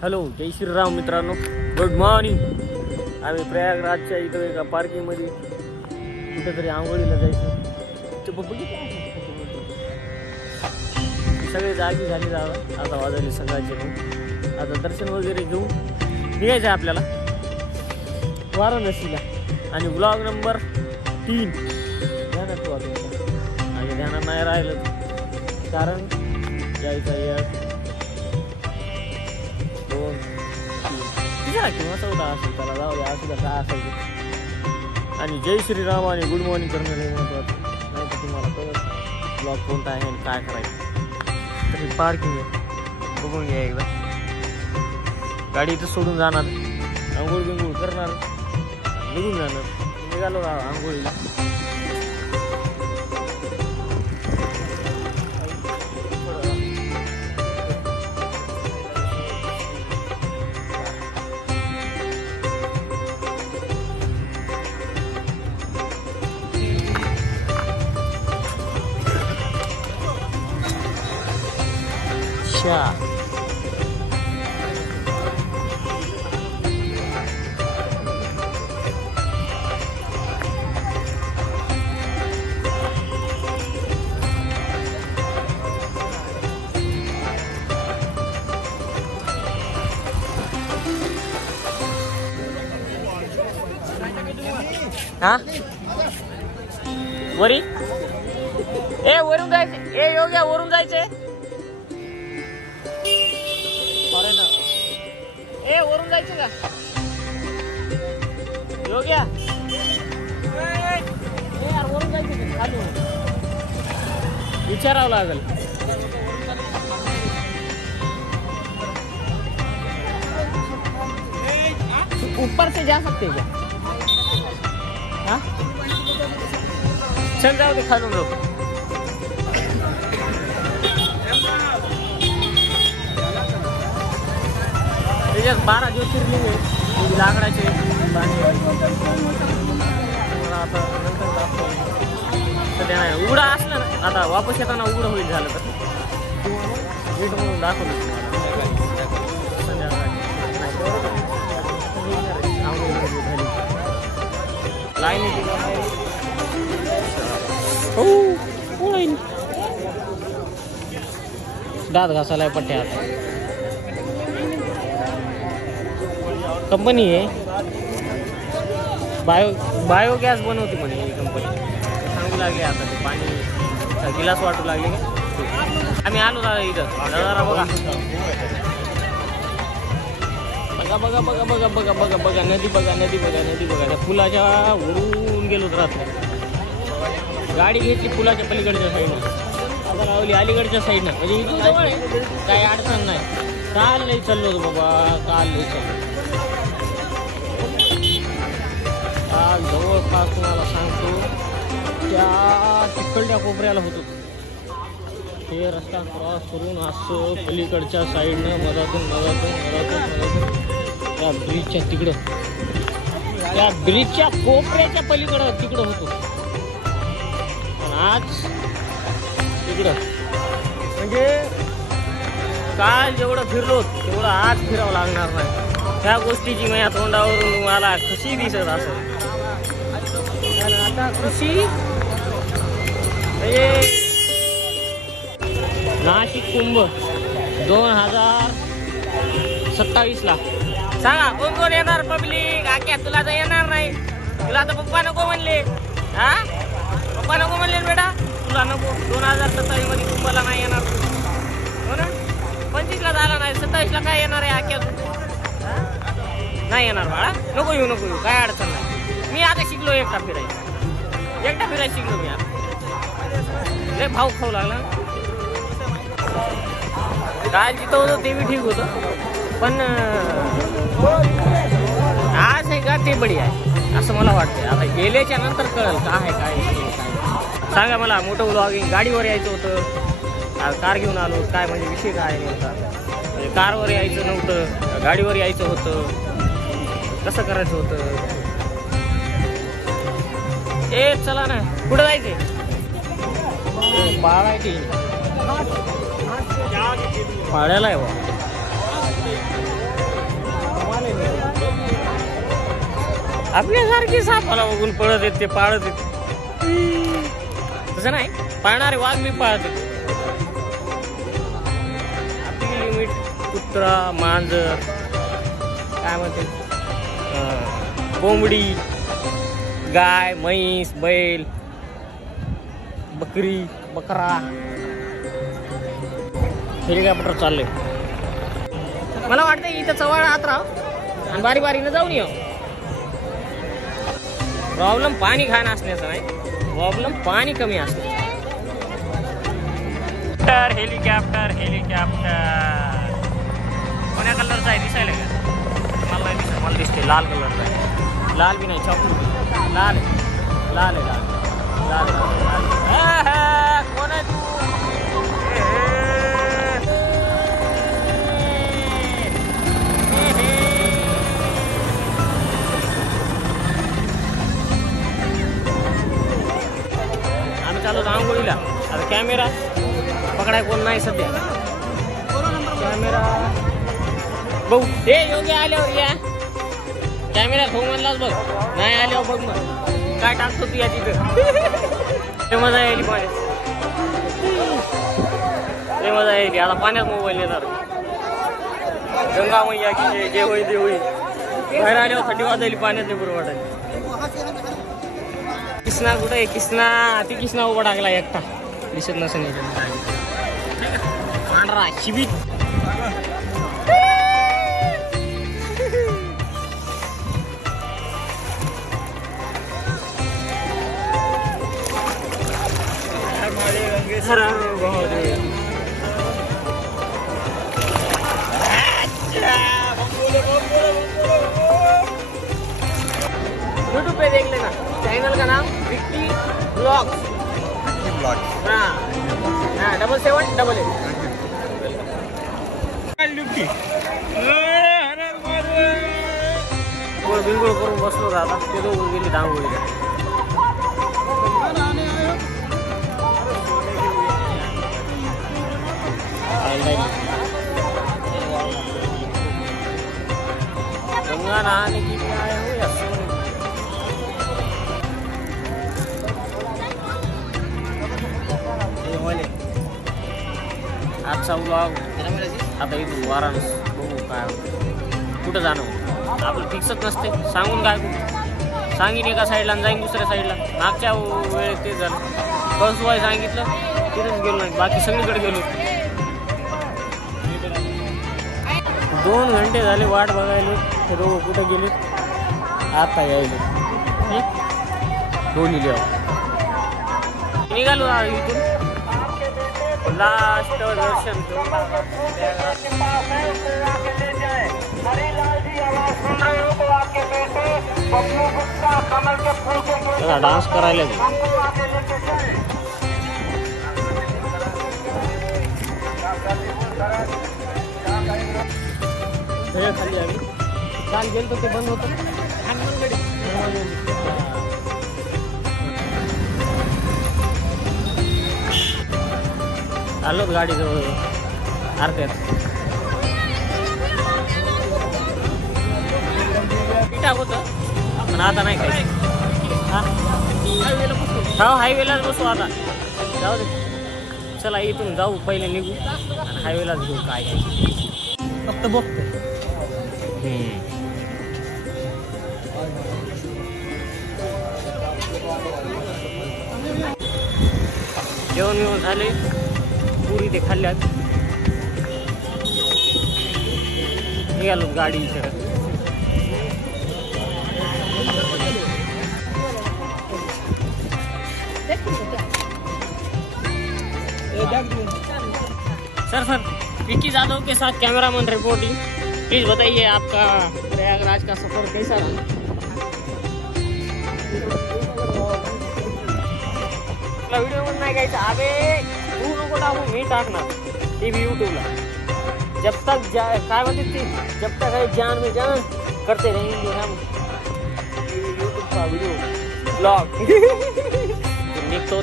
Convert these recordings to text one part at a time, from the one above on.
Hello, जय श्रीराम मित्रांनो, good morning. आम्ही प्रयागराजच्या इथं एका पार्किंगमध्ये कुठेतरी आंघोळीला जायचं. सगळे जागी झाली जागा. आता वाजले सकाळचे. आता दर्शन वगैरे घेऊन निघायचं आपल्याला वाराणसीला. आणि ब्लॉग नंबर 3 ध्यानात आणि ध्यानात नाही राहिलं कारण जायचं 1 2 3 किंवा 14 असेल. त्याला जाऊ द्या, असू द्या काय असायचं. आणि जय श्रीराम आणि गुड मॉर्निंग करणं हे महत्त्वाचं. नाही तर तुम्हाला कळत ब्लॉग कोणता आहे आणि काय करायचं. तरी पार्किंग आहे, बघून घ्या एकदा. गाडी इथं सोडून जाणार, आंघोळ बिंघोळ करणार, निघून जाणार. निघालो आंघोळीला. हा वरी वरून जायचे. योग्या वरून जायचे. वरून जायचे का योग्या? यार वरून जायचे का खाली? विचारावं लागेल. ऊपर से जा सकते क्या? हाँ चल जाओ, दिखा दूँ. त्याच्यात 12 ज्योतिर्लिंग आहे लाकडाचे. आता सध्या नाही उघडा असलं ना. आता वापस येताना उघडं होईल झालं तर नीट म्हणून दाखवलं लाईन. दात घासायला पट्ट्या. कंपनी आहे, बायोगॅस बनवते म्हणे ही कंपनी. सांगू लागले आता ते पाणी गिलास वाटू लागले. आम्ही आलो दादा इथं. दादा बघा बघा बघा बघा बघा बघा बघा नदी बघा नदी बघा नदी बघा. त्या पुलाच्या वरून गेलो तर राहतो. गाडी घेतली पुलाच्या पलीकडच्या साईडनं. आता लावली अलीकडच्या साईडनं. म्हणजे इथून जवळ आहे, काही अडचण नाही. काल नाही चाललो होतो बाबा, काल नाही चाललो. काल जवळपास तुम्हाला सांगतो त्या तिकडच्या कोपऱ्याला होतो. हे रस्ता क्रॉस करून असं पलीकडच्या साईडनं मधातून त्या ब्रिजच्या तिकडं, त्या ब्रिजच्या कोपऱ्याच्या पलीकडं तिकडं होतो. पण आज तिकडं म्हणजे काल जेवढं फिरलो तेवढं आज फिरावं लागणार नाही. त्या गोष्टीची माझ्या तोंडावरून मला खुशी दिसत असं. आता खुशी म्हणजे नाशिक कुंभ 2027ला सांगा कोण कोण येणार पब्लिक? आख्या तुला तर येणार नाही. तुला तर पप्पा नको म्हणले. हा पप्पा नको म्हणले बेटा, तुला नको. 2027 मध्ये कुंभला नाही येणार हो ना. 25ला झाला नाही, 27ला काय येणार आहे आख्या? नाही येणार बाळा, नको येऊ नको येऊ, काय अडचण नाही. मी आता शिकलो एकटा फिरायचं शिकलो मी. आता लय भाव खाऊ लागला. काय जिथं होतं ते बी ठीक होतं, पण आज आहे का ते बढिया आहे असं मला वाटतंय. आता गेल्याच्या नंतर कळेल काय काय. सांगा मला. मोठं व्लॉगिंग गाडीवर यायचं होतं, कार घेऊन आलो. काय म्हणजे विषय काय नव्हता. म्हणजे कारवर यायचं नव्हतं, गाडीवर यायचं होतं. कसं करायचं होतं. चला ना, कुठं जायचंय? पाळायची पाड्याला आहे बा. आपल्यासारखी सापाला बघून पळत येत ते पाळत येत. तसं नाही, पाळणारे वाघ मी पाळत येत. आपली लिमिट कुत्रा, मांजर, काय म्हणते, कोंबडी, गाय, म्हैस, बैल, बकरी, बकरा. हेलिकॉप्टर चालले. मला वाटतं इथं चव्हाळ आत राहा आणि बारी बारीनं जाऊन येऊ. प्रॉब्लेम पाणी खाणं असण्याचा नाही, प्रॉब्लेम पाणी कमी असण्याचा. हेलिकॉप्टर हेलिकॉप्टर कोण्या कलरचा आहे दिसायला का? मला नाही दिसत. मला दिसते लाल कलरचा आहे. लाल बी नाही, चॉकलेट लाल आहे. लाल आहे, लाल लाल लाल. कोण आहे तू? आम्ही चालू आंघोळीला. आता कॅमेरा पकडाय कोण नाही सध्या. कॅमेरा बघू. हे योग्य आल्यावर या कॅमेरा ठेवून म्हणलाच बघ. नाही आल्यावर बघ मग काय टाकतो तू या तिथं. ते मजा येईल पाण्यात, ते मजा येईल. आता पाण्यात मोबाईल येणार. गंगा मैया की जे होईल ते होईल. बाहेर आल्यावर थंडी वाजायली, पाण्यात नाही बरोबर वाटायला. किसना कुठे आहे? किसना ती किसना उभा टाकला एकटा, दिसत नसेल. पांढरा शिबीत. यूट्यूब पे देख लेना, चैनल का नाम विक्की ब्लॉग. हाँ 7788. बिलकुल करून बसलो आता. ते दोघं गेली दांगोळीला. गंगा नहाने की भी आए हो या सोने. आजचा व्लॉग आता इथून वाराणसी. बघू काय कुठं जाणं. आपलं फिक्सच नसते. सांगून काय कुठं सांगीन एका साईडला जाईन दुसऱ्या साईडला. मागच्या वेळेस तेच झालं. कळसुबाई सांगितलं तिथेच गेलो नाही, बाकी सगळीकडे गेलो. 2 घंटे झाले वाट बघायला. ते दोघं कुठे गेले आता यायले. दोन्ही लिहा निघालो इथून. लास्ट दर्शन डान्स करायला. खाली आम्ही काल गेलो ते बंद होतं. आलोच गाडी जवळ अर्ध्यात. टाक होतं पण आता नाही काही. हा हायवेलाच बसू आता. जाऊ दे, चला इथून जाऊ. पहिले निघू आणि हायवेलाच घेऊ. काय फक्त बघतो. जेवण बिवण झाले, पुरी ते खाल्ल्यात. निघालो गाडी इकडे. सर विक्की यादव के साथ कैमरामैन रिपोर्टिंग. प्लीज बताइए आपका प्रयागराज का सफर कैसा रहा. व्हिडिओ पण नाही घ्यायचा. अबे तू नको टाकू, मी टाकणार टी व्ही यूट्यूबला. जब तक काय म्हणते ती, जब तक है जान में जान करते रहेंगे हम यूट्यूब का व्हिडिओ ब्लॉग. निघतो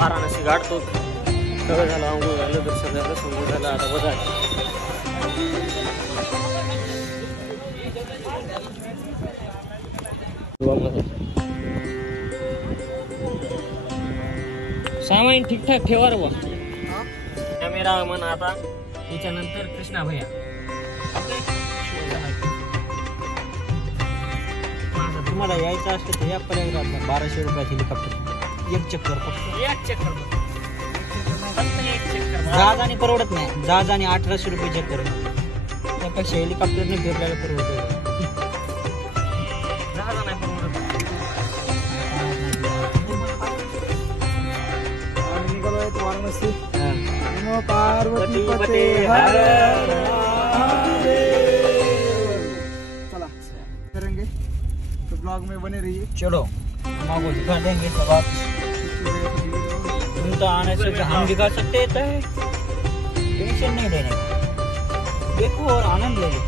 वाराणसी गाठतो. सगळं झालं, आंघोळ झालं, दर्शन झालं, समजून झालं. आता बघा सामान ठीकठाक ठेवा रे बा. कॅमेरा मन आता त्याच्यानंतर कृष्णा भैया. तुम्हाला यायचं असतं तर या पर्यंत 1200 रुपयात हेलिकॉप्टर एक चक्कर फक्त. एक चक्कर फक्त एक चक्कर. जहाजाने परवडत नाही. जहाजाने 1800 रुपये चक्कर. त्यापेक्षा हेलिकॉप्टरने फिरल्याला परवडत. जहाजा नाही परवडत. निघालो आहेत वाराणसी. हाँ. पार्वती पते हर चला करेंगे तो ब्लॉग में बने रहिए. चलो हम आपको दिखा देंगे तब आप तुम तो आने से हम दिखा सकते हैं. टेंशन नहीं लेने का. देखो और आनंद ले लो.